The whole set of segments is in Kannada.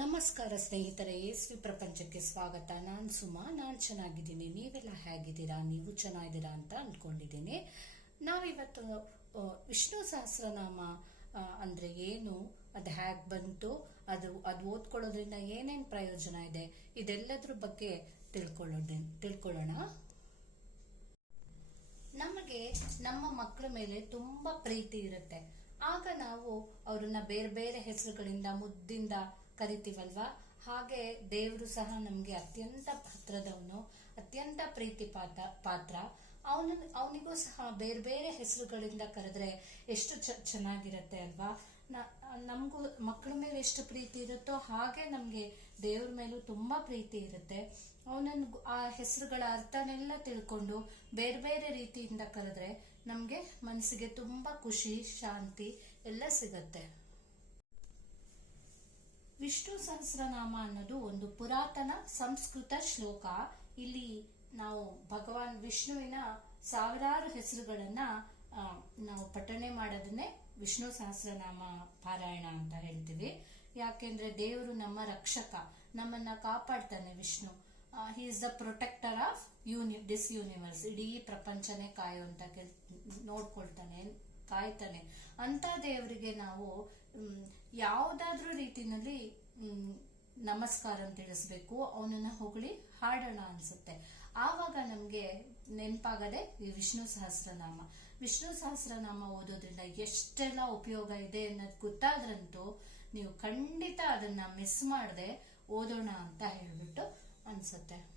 ನಮಸ್ಕಾರ ಸ್ನೇಹಿತರೆ ಯೇಸ್ವಿ ಪ್ರಪಂಚಕ್ಕೆ ಸ್ವಾಗತ. ನಾನು ಸುಮಾ, ನಾನು ಚೆನ್ನಾಗಿದ್ದೀನಿ. ನೀವೆಲ್ಲ ಹೇಗಿದ್ದೀರಾ? ನೀವು ಚೆನ್ನಾಗಿದ್ದೀರಾ ಅಂತ ಅಂದ್ಕೊಂಡಿದ್ದೀನಿ ನಾವಿವತ್ತು ವಿಷ್ಣು ಸಹಸ್ರನಾಮ ಅಂದರೆ ಏನು, ಅದು ಹೇಗೆ ಬಂತು, ಅದು ಅದು ಓದ್ಕೊಳ್ಳೋದ್ರಿಂದ ಏನೇನು ಪ್ರಯೋಜನ ಇದೆ, ಇದೆಲ್ಲದ್ರ ಬಗ್ಗೆ ತಿಳ್ಕೊಳ್ಳೋಣ ತಿಳ್ಕೊಳ್ಳೋಣ. ನಮಗೆ ನಮ್ಮ ಮಕ್ಕಳ ಮೇಲೆ ತುಂಬ ಪ್ರೀತಿ ಇರುತ್ತೆ. ಆಗ ನಾವು ಅವ್ರನ್ನ ಬೇರೆ ಬೇರೆ ಹೆಸರುಗಳಿಂದ, ಮುದ್ದಿಂದ ಕರಿತೀವಲ್ವಾ? ಹಾಗೆ ದೇವರು ಸಹ ನಮಗೆ ಅತ್ಯಂತ ಪಾತ್ರದವನು ಅತ್ಯಂತ ಪ್ರೀತಿ ಪಾತ್ರ. ಪಾತ್ರ ಅವನ ಅವನಿಗೂ ಸಹ ಬೇರೆ ಬೇರೆ ಹೆಸರುಗಳಿಂದ ಕರೆದ್ರೆ ಎಷ್ಟು ಚ- ಚೆನ್ನಾಗಿರತ್ತೆ ಅಲ್ವಾ? ನಮಗೂ ಮಕ್ಕಳ ಮೇಲೆ ಎಷ್ಟು ಪ್ರೀತಿ ಇರುತ್ತೋ ಹಾಗೆ ನಮಗೆ ದೇವ್ರ ಮೇಲೂ ತುಂಬಾ ಪ್ರೀತಿ ಇರುತ್ತೆ. ಅವನನ್ನು ಆ ಹೆಸರುಗಳ ಅರ್ಥನೆಲ್ಲ ತಿಳ್ಕೊಂಡು ಬೇರೆ ಬೇರೆ ರೀತಿಯಿಂದ ಕರೆದ್ರೆ ನಮಗೆ ಮನಸ್ಸಿಗೆ ತುಂಬಾ ಖುಷಿ, ಶಾಂತಿ ಎಲ್ಲ ಸಿಗತ್ತೆ. ವಿಷ್ಣು ಸಹಸ್ರನಾಮ ಅನ್ನೋದು ಒಂದು ಪುರಾತನ ಸಂಸ್ಕೃತ ಶ್ಲೋಕ. ಇಲ್ಲಿ ನಾವು ಭಗವಾನ್ ವಿಷ್ಣುವಿನ ಸಾವಿರಾರು ಹೆಸರುಗಳನ್ನ ನಾವು ಪಠಣೆ ಮಾಡೋದನ್ನೇ ವಿಷ್ಣು ಸಹಸ್ರನಾಮ ಪಾರಾಯಣ ಅಂತ ಹೇಳ್ತೀವಿ. ಯಾಕೆಂದ್ರೆ ದೇವರು ನಮ್ಮ ರಕ್ಷಕ, ನಮ್ಮನ್ನ ಕಾಪಾಡ್ತಾನೆ Vishnu. He is the protector of uni this universe ಇಡೀ ಪ್ರಪಂಚನೇ ಕಾಯುವಂತ ಅಂತ ನೋಡ್ಕೊಳ್ತಾನೆ, ಕಾಯ್ತಾನೆ. ಅಂತ ದೇವರಿಗೆ ನಾವು ಯಾವ್ದಾದ್ರೂ ರೀತಿನಲ್ಲಿ ನಮಸ್ಕಾರ ಅಂತ ತಿಳಿಸ್ಬೇಕು ಅವನನ್ನ ಹೊಗಳಿ ಹಾಡೋಣ ಅನ್ಸುತ್ತೆ. ಆವಾಗ ನಮ್ಗೆ ನೆನಪಾಗದೆ ಈ ವಿಷ್ಣು ಸಹಸ್ರನಾಮ. ವಿಷ್ಣು ಸಹಸ್ರನಾಮ ಓದೋದ್ರಿಂದ ಎಷ್ಟೆಲ್ಲ ಉಪಯೋಗ ಇದೆ ಅನ್ನೋದು ಗೊತ್ತಾದ್ರಂತೂ ನೀವು ಖಂಡಿತ ಅದನ್ನ ಮಿಸ್ ಮಾಡದೆ ಓದೋಣ ಅಂತ ಹೇಳ್ಬಿಟ್ಟು ಅನ್ಸುತ್ತೆ.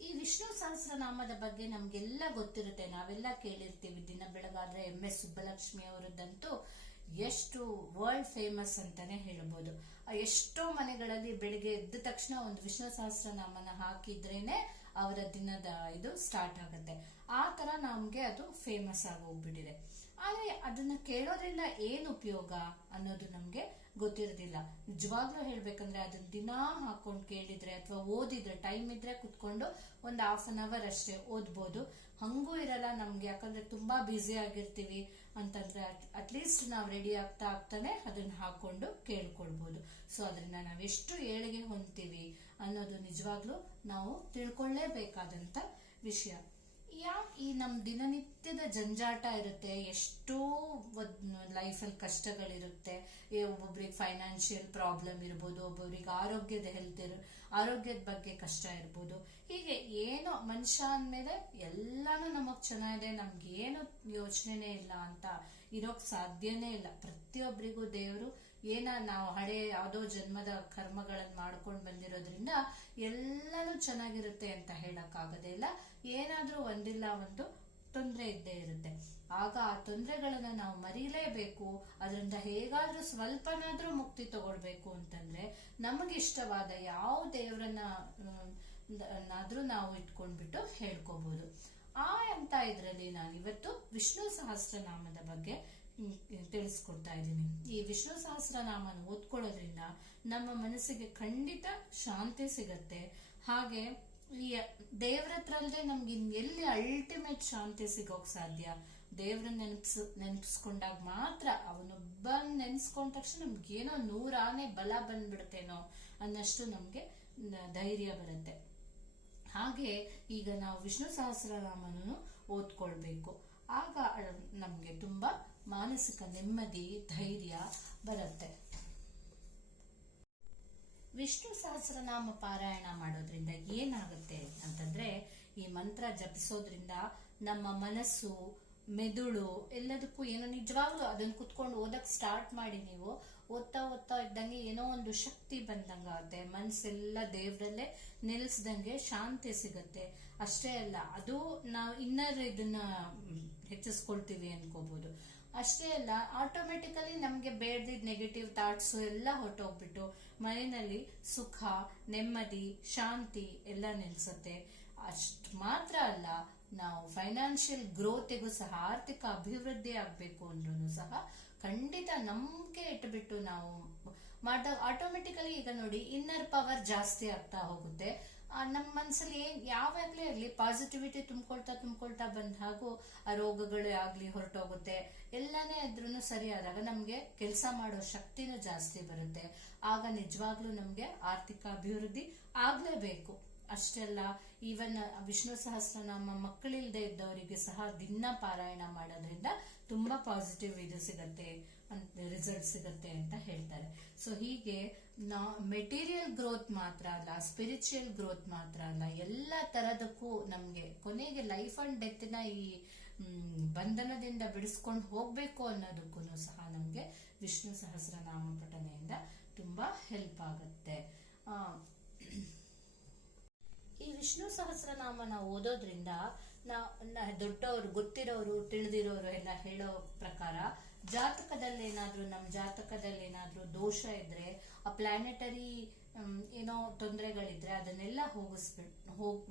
ಈ ವಿಷ್ಣು ಸಹಸ್ರನಾಮದ ಬಗ್ಗೆ ನಮ್ಗೆಲ್ಲ ಗೊತ್ತಿರುತ್ತೆ. ನಾವೆಲ್ಲ ಕೇಳಿರ್ತೀವಿ ದಿನ ಬೆಳಗಾದ್ರೆ ಎಂ ಎಸ್ ಸುಬ್ಬಲಕ್ಷ್ಮಿ ಅವರದ್ದಂತೂ. ಎಷ್ಟು ವರ್ಲ್ಡ್ ಫೇಮಸ್ ಅಂತಾನೆ ಹೇಳ್ಬೋದು. ಎಷ್ಟೋ ಮನೆಗಳಲ್ಲಿ ಬೆಳಿಗ್ಗೆ ಎದ್ದ ತಕ್ಷಣ ಒಂದು ವಿಷ್ಣು ಸಹಸ್ರನಾಮನ ಹಾಕಿದ್ರೇನೆ ಅವರ ದಿನದ ಇದು ಸ್ಟಾರ್ಟ್ ಆಗುತ್ತೆ. ಆ ತರ ನಮ್ಗೆ ಅದು ಫೇಮಸ್ ಆಗೋಗ್ಬಿಟ್ಟಿದೆ ಆದ್ರೆ ಅದನ್ನ ಕೇಳೋದ್ರಿಂದ ಏನ್ ಉಪಯೋಗ ಅನ್ನೋದು ನಮ್ಗೆ ಗೊತ್ತಿರೋದಿಲ್ಲ. ನಿಜವಾಗ್ಲೂ ಹೇಳ್ಬೇಕಂದ್ರೆ ಅದನ್ನ ದಿನಾ ಹಾಕೊಂಡು ಕೇಳಿದ್ರೆ ಅಥವಾ ಓದಿದ್ರೆ ಟೈಮ್ ಇದ್ರೆ ಕುತ್ಕೊಂಡು ಒಂದು ಹಾಫ್ ಅನ್ ಅವರ್ ಅಷ್ಟೇ ಓದ್ಬೋದು. ಹಂಗೂ ಇರಲ್ಲ ನಮ್ಗೆ, ಯಾಕಂದ್ರೆ ತುಂಬಾ ಬ್ಯುಸಿ ಆಗಿರ್ತೀವಿ ಅಂತಂದ್ರೆ ಅಟ್ಲೀಸ್ಟ್ ನಾವು ರೆಡಿ ಆಗ್ತಾ ಆಗ್ತಾನೆ ಅದನ್ನ ಹಾಕೊಂಡು ಕೇಳ್ಕೊಳ್ಬೋದು. ಸೊ ಅದರಿಂದ ನಾವೆಷ್ಟು ಏಳಿಗೆ ಹೊಂತೀವಿ ಅನ್ನೋದು ನಿಜವಾಗ್ಲೂ ನಾವು ತಿಳ್ಕೊಳ್ಳೇಬೇಕಾದಂತ ವಿಷಯ. ಈ ನಮ್ಮ ದಿನನಿತ್ಯದ ಜಂಜಾಟ ಇರುತ್ತೆ, ಎಷ್ಟೋ ಲೈಫಲ್ಲಿ ಕಷ್ಟಗಳಿರುತ್ತೆ. ಒಬ್ಬೊಬ್ರಿಗೆ ಫೈನಾನ್ಷಿಯಲ್ ಪ್ರಾಬ್ಲಮ್ ಇರ್ಬೋದು, ಒಬ್ಬೊಬ್ರಿಗೆ ಆರೋಗ್ಯದ ಹೆಲ್ತ್ ಇರ, ಆರೋಗ್ಯದ ಬಗ್ಗೆ ಕಷ್ಟ ಇರ್ಬೋದು. ಹೀಗೆ ಏನೋ ಮನುಷ್ಯ ಅಂದಮೇಲೆ ಎಲ್ಲಾನು ನಮಗ್ ಚೆನ್ನಾಗಿದೆ ನಮ್ಗೆ ಏನು ಯೋಚನೆನೇ ಇಲ್ಲ ಅಂತ ಇರೋಕ್ ಸಾಧ್ಯನೇ ಇಲ್ಲ. ಪ್ರತಿಯೊಬ್ಬರಿಗೂ ದೇವರು ಏನ ನಾವು ಹಳೆ ಯಾವ್ದೋ ಜನ್ಮದ ಕರ್ಮಗಳನ್ನ ಮಾಡ್ಕೊಂಡು ಬಂದಿರೋದ್ರಿಂದ ಎಲ್ಲನೂ ಚೆನ್ನಾಗಿರುತ್ತೆ ಅಂತ ಹೇಳಕ್ ಆಗೋದೇ ಇಲ್ಲ. ಏನಾದ್ರೂ ಒಂದಿಲ್ಲ, ಒಂದು ತೊಂದರೆ ಇದ್ದೇ ಇರುತ್ತೆ. ಆಗ ಆ ತೊಂದರೆಗಳನ್ನ ನಾವು ಮರೀಲೇಬೇಕು. ಅದರಿಂದ ಹೇಗಾದ್ರೂ ಸ್ವಲ್ಪನಾದ್ರೂ ಮುಕ್ತಿ ತಗೊಳ್ಬೇಕು ಅಂತಂದ್ರೆ ನಮಗಿಷ್ಟವಾದ ಯಾವ ದೇವರನ್ನ ಆದ್ರೂ ನಾವು ಇಟ್ಕೊಂಡ್ಬಿಟ್ಟು ಹೇಳ್ಕೋಬಹುದು ಆ ಅಂತ ಇದ್ರಲ್ಲಿ ನಾನು ಇವತ್ತು ವಿಷ್ಣು ಸಹಸ್ರನಾಮದ ಬಗ್ಗೆ ತಿಳಿಸ್ಕೊಡ್ತಾ ಇದ್ದೀನಿ. ಈ ವಿಷ್ಣು ಸಹಸ್ರನಾಮನ ಓದ್ಕೊಳ್ಳೋದ್ರಿಂದ ನಮ್ಮ ಮನಸ್ಸಿಗೆ ಖಂಡಿತ ಶಾಂತಿ ಸಿಗತ್ತೆ. ಹಾಗೆ ಈ ದೇವ್ರ ಹತ್ರ ಅಲ್ದೆ ನಮ್ಗೆ ಎಲ್ಲಿ ಅಲ್ಟಿಮೇಟ್ ಶಾಂತಿ ಸಿಗೋಕ್ ಸಾಧ್ಯ? ದೇವ್ರನ್ನ ನೆನಪಿಸ್, ನೆನಪಿಸ್ಕೊಂಡಾಗ ಮಾತ್ರ ಅವನೊಬ್ಬ ನೆನ್ಸ್ಕೊಂಡ ತಕ್ಷಣ ನಮ್ಗೆ ಏನೋ ನೂರಾನೆ ಬಲ ಬಂದ್ಬಿಡುತ್ತೇನೋ ಅನ್ನಷ್ಟು ನಮ್ಗೆ ಧೈರ್ಯ ಬರುತ್ತೆ. ಹಾಗೆ ಈಗ ನಾವು ವಿಷ್ಣು ಸಹಸ್ರನಾಮನೂ ಓದ್ಕೊಳ್ಬೇಕು. ಆಗ ನಮ್ಗೆ ತುಂಬಾ ಮಾನಸಿಕ ನೆಮ್ಮದಿ, ಧೈರ್ಯ ಬರುತ್ತೆ. ವಿಷ್ಣು ಸಹಸ್ರನಾಮ ಪಾರಾಯಣ ಮಾಡೋದ್ರಿಂದ ಏನಾಗುತ್ತೆ ಅಂತಂದ್ರೆ, ಈ ಮಂತ್ರ ಜಪಿಸೋದ್ರಿಂದ ನಮ್ಮ ಮನಸ್ಸು, ಮೆದುಳು ಎಲ್ಲದಕ್ಕೂ ಏನೋ ನಿಜವಾಗ್ಲೂ ಅದನ್ನ ಕುತ್ಕೊಂಡು ಓದಕ್ ಸ್ಟಾರ್ಟ್ ಮಾಡಿ ನೀವು, ಓದ್ತಾ ಓದ್ತಾ ಇದ್ದಂಗೆ ಏನೋ ಒಂದು ಶಕ್ತಿ ಬಂದಂಗಾಗುತ್ತೆ. ಮನಸ್ಸೆಲ್ಲ ದೇವ್ರಲ್ಲೇ ನಿಲ್ಸ್ದಂಗೆ ಶಾಂತಿ ಸಿಗತ್ತೆ. ಅಷ್ಟೇ ಅಲ್ಲ, ಅದು ನಾವು ಇನ್ನರ್ ಇದನ್ನ ಹೆಚ್ಚಿಸ್ಕೊಳ್ತೀವಿ ಅನ್ಕೋಬಹುದು ಅಷ್ಟೇ ಅಲ್ಲ ಆಟೋಮೆಟಿಕಲಿ ನಮ್ಗೆ ಬೇಡದಿದ್ದ ನೆಗೆಟಿವ್ ಥಾಟ್ಸ್ ಎಲ್ಲ ಹೊಟ್ಟೋಗ್ಬಿಟ್ಟು ಮನೆಯಲ್ಲಿ ಸುಖ, ನೆಮ್ಮದಿ, ಶಾಂತಿ ಎಲ್ಲ ನಿಲ್ಸತ್ತೆ. ಅಷ್ಟು ಮಾತ್ರ ಅಲ್ಲ, ನಾವು ಫೈನಾನ್ಷಿಯಲ್ ಗ್ರೋತಿಗೂ ಸಹ ಆರ್ಥಿಕ ಅಭಿವೃದ್ಧಿ ಆಗ್ಬೇಕು ಅಂದ್ರೂ ಸಹ ಖಂಡಿತ ನಂಬಿಕೆ ಇಟ್ಬಿಟ್ಟು ನಾವು ಮಾಡಿದಾಗ ಆಟೋಮೆಟಿಕಲಿ ಈಗ ನೋಡಿ ಇನ್ನರ್ ಪವರ್ ಜಾಸ್ತಿ ಆಗ್ತಾ ಹೋಗುತ್ತೆ. ನಮ್ಮ ಮನಸ್ಸಲ್ಲಿ ಏನ್, ಯಾವಾಗಲೇ ಇರಲಿ ಪಾಸಿಟಿವಿಟಿ ತುಂಬ್ಕೊಳ್ತಾ ತುಂಬ್ಕೊಳ್ತಾ ಬಂದ ಹಾಗೂ ಆ ರೋಗಗಳೇ ಆಗ್ಲಿ ಹೊರಟೋಗುತ್ತೆ. ಆದ್ರೂ ಸರಿ ಆದಾಗ ನಮಗೆ ಕೆಲಸ ಮಾಡೋ ಶಕ್ತಿನೂ ಜಾಸ್ತಿ ಬರುತ್ತೆ. ಆಗ ನಿಜವಾಗ್ಲೂ ನಮಗೆ ಆರ್ಥಿಕ ಅಭಿವೃದ್ಧಿ ಆಗ್ಲೇಬೇಕು. ಅಷ್ಟೆಲ್ಲ ಈವನ್ ವಿಷ್ಣು ಸಹಸ್ರ ನಮ್ಮ ಮಕ್ಕಳಿಲ್ಲದೆ ಇದ್ದವರಿಗೆ ಸಹ ದಿನ ಪಾರಾಯಣ ಮಾಡೋದ್ರಿಂದ ತುಂಬಾ ಪಾಸಿಟಿವ್ ಇದು ಸಿಗತ್ತೆ. ರಿಸಲ್ಟ್ ಸಿಗುತ್ತೆ ಅಂತ ಹೇಳ್ತಾರೆ. ಸೊ ಹೀಗೆ ನಾ ಮೆಟೀರಿಯಲ್ ಗ್ರೋತ್ ಮಾತ್ರ ಅಲ್ಲ ಸ್ಪಿರಿಚುಯಲ್ ಗ್ರೋತ್ ಮಾತ್ರ ಅಲ್ಲ, ಎಲ್ಲ ತರದಕ್ಕೂ ನಮ್ಗೆ ಕೊನೆಗೆ ಲೈಫ್ ಅಂಡ್ ಡೆತ್ನ ಈ ಬಂಧನದಿಂದ ಬಿಡಿಸ್ಕೊಂಡು ಹೋಗ್ಬೇಕು ಅನ್ನೋದಕ್ಕೂ ಸಹ ನಮ್ಗೆ ವಿಷ್ಣು ಸಹಸ್ರನಾಮ ಪಠನೆಯಿಂದ ತುಂಬಾ ಹೆಲ್ಪ್ ಆಗುತ್ತೆ. ಈ ವಿಷ್ಣು ಸಹಸ್ರನಾಮನ ಓದೋದ್ರಿಂದ ನಾ- ನ- ದೊಡ್ಡವರು, ಗೊತ್ತಿರೋರು, ತಿಳಿದಿರೋರು ಎಲ್ಲ ಹೇಳೋ ಪ್ರಕಾರ ಜಾತಕದಲ್ಲಿ ಏನಾದ್ರೂ ನಮ್ಮ ಜಾತಕದಲ್ಲಿ ಏನಾದ್ರೂ ದೋಷ ಇದ್ರೆ, ಆ ಪ್ಲಾನೆಟರಿ ಏನೋ ತೊಂದರೆಗಳಿದ್ರೆ ಅದನ್ನೆಲ್ಲ ಹೋಗಿಸ್ಬಿಟ್, ಹೋಗ್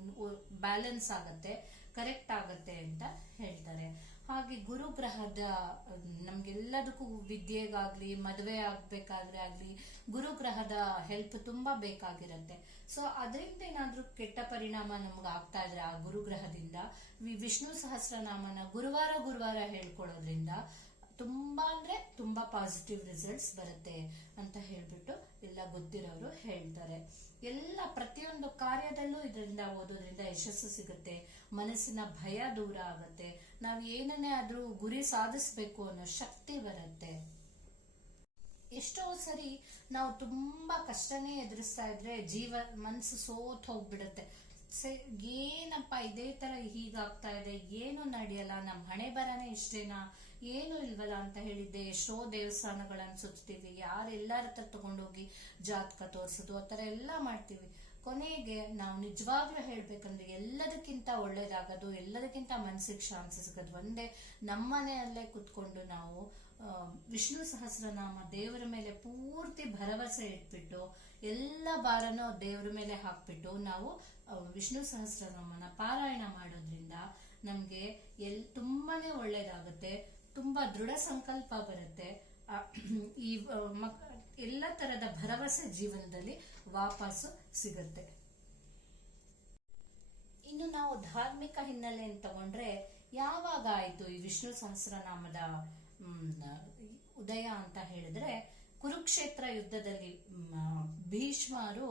ಬ್ಯಾಲೆನ್ಸ್ ಆಗತ್ತೆ ಕರೆಕ್ಟ್ ಆಗತ್ತೆ ಅಂತ ಹೇಳ್ತಾರೆ. ಹಾಗೆ ಗುರು ಗ್ರಹದ, ನಮ್ಗೆಲ್ಲದಕ್ಕೂ ವಿದ್ಯೆಗಾಗ್ಲಿ, ಮದುವೆ ಆಗ್ಬೇಕಾದ್ರೆ ಆಗ್ಲಿ, ಗುರು ಗ್ರಹದ ಹೆಲ್ಪ್ ತುಂಬಾ ಬೇಕಾಗಿರತ್ತೆ. ಸೊ ಅದರಿಂದ ಏನಾದ್ರೂ ಕೆಟ್ಟ ಪರಿಣಾಮ ನಮ್ಗೆ ಆಗ್ತಾ ಇದ್ರೆ ಆ ಗುರು ಗ್ರಹದಿಂದ ವಿಷ್ಣು ಸಹಸ್ರನಾಮನ ಗುರುವಾರ ಗುರುವಾರ ಹೇಳ್ಕೊಡೋದ್ರಿಂದ ತುಂಬಾ ಅಂದ್ರೆ ತುಂಬಾ ಪಾಸಿಟಿವ್ ರಿಸಲ್ಟ್ಸ್ ಬರುತ್ತೆ ಅಂತ ಹೇಳ್ಬಿಟ್ಟು ಎಲ್ಲ ಗೊತ್ತಿರೋರು ಹೇಳ್ತಾರೆ. ಎಲ್ಲ ಪ್ರತಿಯೊಂದು ಕಾರ್ಯದಲ್ಲೂ ಇದರಿಂದ ಓದೋದ್ರಿಂದ ಯಶಸ್ಸು ಸಿಗುತ್ತೆ. ಮನಸ್ಸಿನ ಭಯ ದೂರ ಆಗುತ್ತೆ. ನಾವು ಏನನ್ನೇ ಆದ್ರೂ ಗುರಿ ಸಾಧಿಸ್ಬೇಕು ಅನ್ನೋ ಶಕ್ತಿ ಬರುತ್ತೆ. ಎಷ್ಟೋ ಸರಿ ನಾವು ತುಂಬಾ ಕಷ್ಟನೇ ಎದುರಿಸ್ತಾ ಇದ್ರೆ ಜೀವ ಮನಸ್ಸು ಸೋತ್ ಹೋಗ್ಬಿಡುತ್ತೆ. ಏನಪ್ಪ ಇದೇ ತರ ಹೀಗಾಗ್ತಾ ಇದೆ, ಏನು ನಡೆಯಲ್ಲ ನಮ್ಮ ಹಣೆ ಬರನೇ ಇಷ್ಟೇನಾ? ಏನು ಇಲ್ವಲ್ಲ ಅಂತ ಹೇಳಿದ್ದೆ. ಎಷ್ಟೋ ದೇವಸ್ಥಾನಗಳನ್ನ ಸುತ್ತೀವಿ ಯಾರೆಲ್ಲರ ಹತ್ರ ತಗೊಂಡೋಗಿ ಜಾತಕ ತೋರಿಸೋದು, ಆ ಥರ ಎಲ್ಲ ಮಾಡ್ತೀವಿ. ಕೊನೆಗೆ ನಾವು ನಿಜವಾಗ್ಲೂ ಹೇಳ್ಬೇಕಂದ್ರೆ ಎಲ್ಲದಕ್ಕಿಂತ ಒಳ್ಳೇದಾಗೋದು, ಎಲ್ಲದಕ್ಕಿಂತ ಮನಸ್ಸಿಗೆ ಶಾಂತಿ ಸಿಗೋದು. ಒಂದೇ ನಮ್ಮನೆಯಲ್ಲೇ ಕುತ್ಕೊಂಡು ನಾವು ವಿಷ್ಣು ಸಹಸ್ರನಾಮ ದೇವರ ಮೇಲೆ ಪೂರ್ತಿ ಭರವಸೆ ಇಟ್ಬಿಟ್ಟು, ಎಲ್ಲ ಭಾರನೂ ದೇವರ ಮೇಲೆ ಹಾಕ್ಬಿಟ್ಟು ನಾವು ವಿಷ್ಣು ಸಹಸ್ರನಾಮನ ಪಾರಾಯಣ ಮಾಡೋದ್ರಿಂದ ನಮ್ಗೆ ಎಲ್, ತುಂಬಾನೇ ಒಳ್ಳೇದಾಗುತ್ತೆ. ತುಂಬಾ ದೃಢ ಸಂಕಲ್ಪ ಬರುತ್ತೆ. ಈ ಮಕ್, ಎಲ್ಲ ತರದ ಭರವಸೆ ಜೀವನದಲ್ಲಿ ವಾಪಸ್ಸು ಸಿಗುತ್ತೆ. ಇನ್ನು ನಾವು ಧಾರ್ಮಿಕ ಹಿನ್ನೆಲೆಯನ್ನು ತಗೊಂಡ್ರೆ ಯಾವಾಗ ಆಯ್ತು ಈ ವಿಷ್ಣು ಸಹಸ್ರನಾಮದ ಉದಯ ಅಂತ ಹೇಳಿದ್ರೆ ಕುರುಕ್ಷೇತ್ರ ಯುದ್ಧದಲ್ಲಿ ಭೀಷ್ಮರು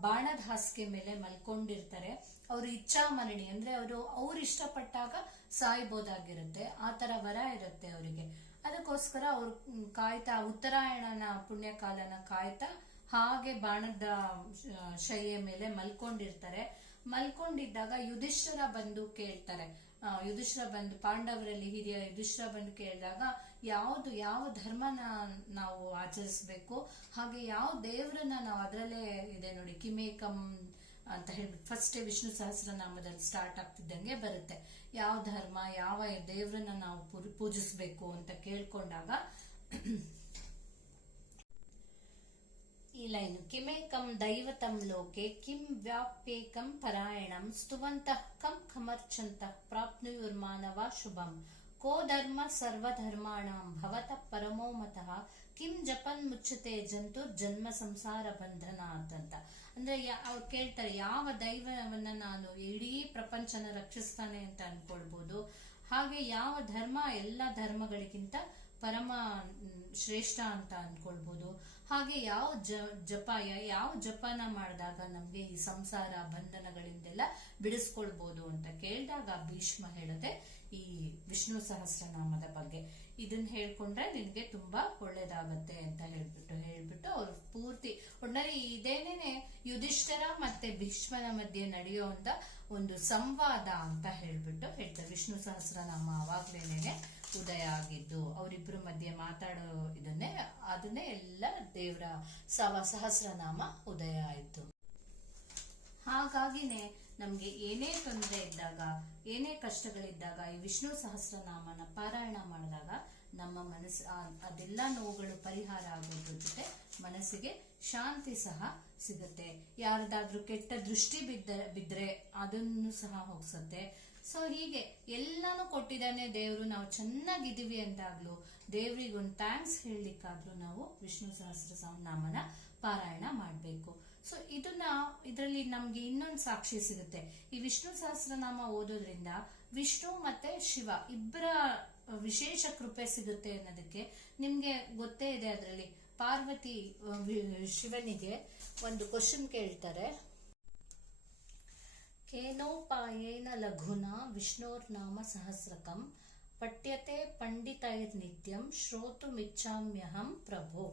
ಬಾಣದ ಹಾಸಿಗೆ ಮೇಲೆ ಮಲ್ಕೊಂಡಿರ್ತಾರೆ. ಅವ್ರ ಇಚ್ಛಾಮರಣಿ, ಅಂದ್ರೆ ಅವರು ಅವ್ರು ಇಷ್ಟಪಟ್ಟಾಗ ಸಾಯ್ಬೋದಾಗಿರುತ್ತೆ. ಆ ತರ ವರ ಇರುತ್ತೆ ಅವರಿಗೆ. ಅದಕ್ಕೋಸ್ಕರ ಅವ್ರು ಕಾಯ್ತಾ, ಉತ್ತರಾಯಣನ ಪುಣ್ಯಕಾಲನ ಕಾಯ್ತಾ ಹಾಗೆ ಬಾಣದ ಶೈಯ ಮೇಲೆ ಮಲ್ಕೊಂಡಿರ್ತಾರೆ. ಮಲ್ಕೊಂಡಿದ್ದಾಗ ಯುಧಿಷ್ಠರ ಬಂದು ಕೇಳ್ತಾರೆ. ಯುಧಿಷ್ಠರ ಬಂದು, ಪಾಂಡವರಲ್ಲಿ ಹಿರಿಯ ಯುಧಿಷ್ಠರ ಬಂದು ಕೇಳಿದಾಗ ಯಾವುದು ಯಾವ ಧರ್ಮನ ನಾವು ಆಚರಿಸ್ಬೇಕು, ಹಾಗೆ ಯಾವ ದೇವರನ್ನ ನಾವು ಅದರಲ್ಲೇ ಇದೆ ನೋಡಿ, ಕಿಮೇಕಂ ಅಂತ ಹೇಳ್ಬಿಟ್ಟು ಫಸ್ಟ್ ವಿಷ್ಣು ಸಹಸ್ರನಾಮದಲ್ಲಿ ಸ್ಟಾರ್ಟ್ ಆಗ್ತಿದ್ದಂಗೆ ಬರುತ್ತೆ. ಯಾವ ಧರ್ಮ, ಯಾವ ದೇವರನ್ನ ನಾವು ಪೂಜಿಸಬೇಕು ಅಂತ ಕೇಳ್ಕೊಂಡಾಗ ಈ ಲೈನ್, ಕಿಮೇಕಂ ದೈವತಂ ಲೋಕೆ, ಕಿಂ ವ್ಯಾಪ್ಯೇಕಂ ಪರಾಯಣಂ, ಸ್ತುವಂತಃ ಕಂ ಖಮರ್ಚಂತಃ ಪ್ರಾಪ್ನುಯುರ್ಮಾನವ ಶುಭಂ. ಕೋ ಧರ್ಮ ಸರ್ವಧರ್ಮಾಣಾಂ ಭವತ ಪರಮೋ ಮತಃ ಕಿಂ ಜಪನ್ ಮುಚ್ಚತೆ ಜಂತು ಜನ್ಮ ಸಂಸಾರ ಬಂಧನ ಅಂತಂತ ಅಂದ್ರೆ ಅವ್ರು ಕೇಳ್ತಾರೆ, ಯಾವ ದೈವವನ್ನ ನಾನು ಇಡೀ ಪ್ರಪಂಚನ ರಕ್ಷಿಸ್ತಾನೆ ಅಂತ ಅನ್ಕೊಳ್ಬೋದು. ಹಾಗೆ ಯಾವ ಧರ್ಮ ಎಲ್ಲ ಧರ್ಮಗಳಿಗಿಂತ ಪರಮ ಶ್ರೇಷ್ಠ ಅಂತ ಅನ್ಕೊಳ್ಬೋದು. ಹಾಗೆ ಯಾವ ಜ, ಜಪಾಯ, ಯಾವ ಜಪನ ಮಾಡಿದಾಗ ನಮ್ಗೆ ಈ ಸಂಸಾರ ಬಂಧನಗಳಿಂದೆಲ್ಲ ಬಿಡಿಸ್ಕೊಳ್ಬೋದು ಅಂತ ಕೇಳಿದಾಗ ಭೀಷ್ಮ ಹೇಳುತ್ತೆ ಈ ವಿಷ್ಣು ಸಹಸ್ರನಾಮದ ಬಗ್ಗೆ. ಇದನ್ನ ಹೇಳ್ಕೊಂಡ್ರೆ ನಿನ್ಗೆ ತುಂಬಾ ಒಳ್ಳೇದಾಗತ್ತೆ ಅಂತ ಹೇಳ್ಬಿಟ್ಟು ಹೇಳ್ಬಿಟ್ಟು ಅವ್ರು ಪೂರ್ತಿ, ಒಟ್ನಲ್ಲಿ ಇದೇನೇನೆ ಯುಧಿಷ್ಠರ ಮತ್ತೆ ಭೀಷ್ಮನ ಮಧ್ಯೆ ನಡೆಯುವಂತ ಒಂದು ಸಂವಾದ ಅಂತ ಹೇಳ್ಬಿಟ್ಟು ಹೇಳ್ತಾರೆ. ವಿಷ್ಣು ಸಹಸ್ರನಾಮ ಅವಾಗ್ಲೇನೆ ಉದಯ ಆಗಿದ್ದು ಅವರಿಬ್ಬರ ಮಧ್ಯೆ ಮಾತಾಡೋ ಇದನ್ನೇ, ಅದನ್ನೇ ಎಲ್ಲ ದೇವರ ಸವ ಸಹಸ್ರನಾಮ ಉದಯ ಆಯಿತು. ಹಾಗಾಗಿನೇ ನಮಗೆ ಏನೇ ತೊಂದರೆ ಇದ್ದಾಗ, ಏನೇ ಕಷ್ಟಗಳಿದ್ದಾಗ, ಈ ವಿಷ್ಣು ಸಹಸ್ರನಾಮನ ಪಾರಾಯಣ ಮಾಡಿದಾಗ, ನಮ್ಮ ಮನಸ್ಸು ಅದೆಲ್ಲ ನೋವುಗಳು ಪರಿಹಾರ ಆಗೋದ್ರ ಜೊತೆ ಮನಸ್ಸಿಗೆ ಶಾಂತಿ ಸಹ ಸಿಗುತ್ತೆ. ಯಾರದಾದ್ರೂ ಕೆಟ್ಟ ದೃಷ್ಟಿ ಬಿದ್ದ ಬಿದ್ದರೆ ಅದನ್ನು ಸಹ ಹೋಗ್ಸತ್ತೆ. ಸೊ ಹೀಗೆ ಎಲ್ಲಾನು ಕೊಟ್ಟಿದ್ದಾನೆ ದೇವರು. ನಾವು ಚೆನ್ನಾಗಿದ್ದೀವಿ ಅಂತಾಗ್ಲೂ ದೇವರಿಗೊಂದು ಥ್ಯಾಂಕ್ಸ್ ಹೇಳಲಿಕ್ಕಾದ್ರೂ ನಾವು ವಿಷ್ಣು ಸಹಸ್ರ ನಾಮನ ಪಾರಾಯಣ ಮಾಡಬೇಕು. ಸೊ ಇದನ್ನ, ಇದರಲ್ಲಿ ನಮ್ಗೆ ಇನ್ನೊಂದು ಸಾಕ್ಷಿ ಸಿಗುತ್ತೆ. ಈ ವಿಷ್ಣು ಸಹಸ್ರನಾಮ ಓದೋದ್ರಿಂದ ವಿಷ್ಣು ಮತ್ತೆ ಶಿವ ಇಬ್ಬರ ವಿಶೇಷ ಕೃಪೆ ಸಿಗುತ್ತೆ ಅನ್ನೋದಕ್ಕೆ ನಿಮ್ಗೆ ಗೊತ್ತೇ ಇದೆ ಅದರಲ್ಲಿ. ಪಾರ್ವತಿ ಶಿವನಿಗೆ ಒಂದು ಕ್ವಶನ್ ಕೇಳ್ತಾರೆ. ಕೇನೋಪಾಯೇನ ಲಘುನ ವಿಷ್ಣೋರ್ನಾಮ ಸಹಸ್ರಕಂ ಪಠ್ಯತೆ ಪಂಡಿತೈರ್ನಿತ್ಯಂ ಶ್ರೋತುಮಿಚ್ಛಾಮ್ಯಹಂ ಪ್ರಭು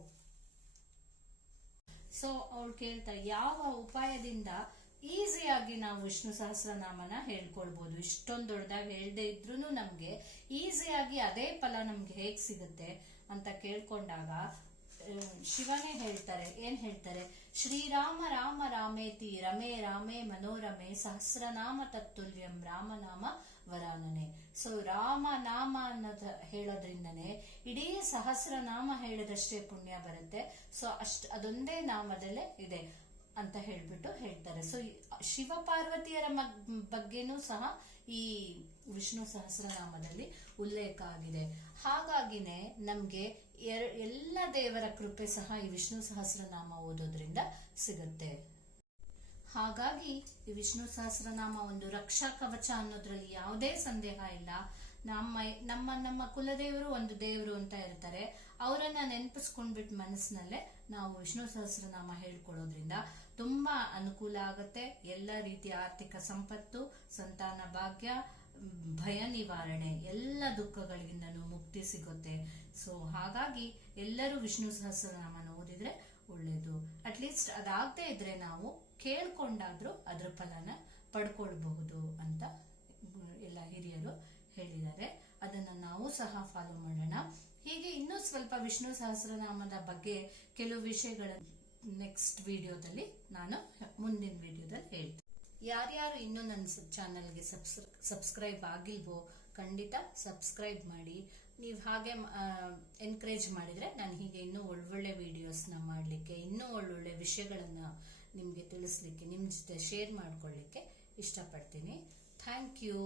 ಸೊ ಅವ್ಳು ಕೇಳ್ತಾ, ಯಾವ ಉಪಾಯದಿಂದ ಈಸಿಯಾಗಿ ನಾವು ವಿಷ್ಣು ಸಹಸ್ರನಾಮನ ಹೇಳ್ಕೊಳ್ಬೋದು? ಇಷ್ಟೊಂದು ದೊಡ್ಡದಾಗಿ ಹೇಳದೆ ಇದ್ರೂ ನಮಗೆ ಈಸಿಯಾಗಿ ಅದೇ ಫಲ ನಮ್ಗೆ ಹೇಗೆ ಸಿಗುತ್ತೆ ಅಂತ ಕೇಳ್ಕೊಂಡಾಗ ಶಿವನೇ ಹೇಳ್ತಾರೆ, ಏನ್ ಹೇಳ್ತಾರೆ? ಶ್ರೀರಾಮ ರಾಮ ರಾಮೇತಿ, ರಮೇ ರಾಮೇ ಮನೋರಮೆ, ಸಹಸ್ರನಾಮ ತತ್ತುಲ್ಯಂ, ರಾಮನಾಮ ವರಾನನೆ. ಸೊ ರಾಮ ನಾಮ ಅನ್ನೋದು ಹೇಳೋದ್ರಿಂದನೇ ಇಡೀ ಸಹಸ್ರನಾಮ ಹೇಳಿದಷ್ಟೇ ಪುಣ್ಯ ಬರುತ್ತೆ. ಸೊ ಅಷ್ಟ್, ಅದೊಂದೇ ನಾಮದಲ್ಲೇ ಇದೆ ಅಂತ ಹೇಳ್ಬಿಟ್ಟು ಹೇಳ್ತಾರೆ. ಸೊ ಶಿವ ಪಾರ್ವತಿಯರ ಬಗ್ಗೆನೂ ಸಹ ಈ ವಿಷ್ಣು ಸಹಸ್ರನಾಮದಲ್ಲಿ ಉಲ್ಲೇಖ ಆಗಿದೆ ಹಾಗಾಗಿನೇ ನಮ್ಗೆ ಎಲ್ಲ ದೇವರ ಕೃಪೆ ಸಹ ಈ ವಿಷ್ಣು ಸಹಸ್ರನಾಮ ಓದೋದ್ರಿಂದ ಸಿಗುತ್ತೆ. ಹಾಗಾಗಿ ಈ ವಿಷ್ಣು ಸಹಸ್ರನಾಮ ಒಂದು ರಕ್ಷಾ ಕವಚ ಅನ್ನೋದ್ರಲ್ಲಿ ಯಾವುದೇ ಸಂದೇಹ ಇಲ್ಲ. ನಮ್ಮ ನಮ್ಮ ನಮ್ಮ ಕುಲದೇವರು ಒಂದು ದೇವರು ಅಂತ ಇರ್ತಾರೆ. ಅವರನ್ನ ನೆನಪಿಸ್ಕೊಂಡ್ಬಿಟ್ಟು ಮನಸ್ಸಿನಲ್ಲೇ ನಾವು ವಿಷ್ಣು ಸಹಸ್ರನಾಮ ಹೇಳ್ಕೊಡೋದ್ರಿಂದ ತುಂಬಾ ಅನುಕೂಲ ಆಗುತ್ತೆ. ಎಲ್ಲ ರೀತಿಯ ಆರ್ಥಿಕ ಸಂಪತ್ತು, ಸಂತಾನ ಭಾಗ್ಯ ಭಯ ನಿವಾರಣೆ, ಎಲ್ಲ ದುಃಖಗಳಿಂದನೂ ಮುಕ್ತಿ ಸಿಗುತ್ತೆ. ಸೊ ಹಾಗಾಗಿ ಎಲ್ಲರೂ ವಿಷ್ಣು ಸಹಸ್ರನಾಮನ ಓದಿದ್ರೆ ಒಳ್ಳೇದು. ಅಟ್ಲೀಸ್ಟ್ ಅದಾಗದೇ ಇದ್ರೆ ನಾವು ಕೇಳ್ಕೊಂಡಾದ್ರೂ ಅದ್ರ ಫಲನ ಪಡ್ಕೊಳ್ಬಹುದು ಅಂತ ಎಲ್ಲ ಹಿರಿಯರು ಹೇಳಿದ್ದಾರೆ. ಅದನ್ನ ನಾವು ಸಹ ಫಾಲೋ ಮಾಡೋಣ. ಹೀಗೆ ಇನ್ನೂ ಸ್ವಲ್ಪ ವಿಷ್ಣು ಸಹಸ್ರನಾಮದ ಬಗ್ಗೆ ಕೆಲವು ವಿಷಯಗಳನ್ನು ನೆಕ್ಸ್ಟ್ ವಿಡಿಯೋದಲ್ಲಿ ನಾನು ಮುಂದಿನ ವಿಡಿಯೋದಲ್ಲಿ ಹೇಳ್ತೀನಿ. ಯಾರ್ಯಾರು ಇನ್ನೂ ನನ್ನ ಚಾನಲ್ಗೆ ಸಬ್ಸ್ಕ್ರೈಬ್ ಆಗಿಲ್ವೋ ಖಂಡಿತ ಸಬ್ಸ್ಕ್ರೈಬ್ ಮಾಡಿ. ನೀವು ಹಾಗೆ ಎನ್ಕರೇಜ್ ಮಾಡಿದರೆ ನಾನು ಹೀಗೆ ಇನ್ನೂ ಒಳ್ಳೊಳ್ಳೆ ವಿಡಿಯೋಸ್ನ ಮಾಡಲಿಕ್ಕೆ, ಇನ್ನೂ ಒಳ್ಳೊಳ್ಳೆ ವಿಷಯಗಳನ್ನು ನಿಮಗೆ ತಿಳಿಸ್ಲಿಕ್ಕೆ ನಿಮ್ಮ ಜೊತೆ ಶೇರ್ ಮಾಡ್ಕೊಳ್ಳಿಕ್ಕೆ ಇಷ್ಟಪಡ್ತೀನಿ. Thank you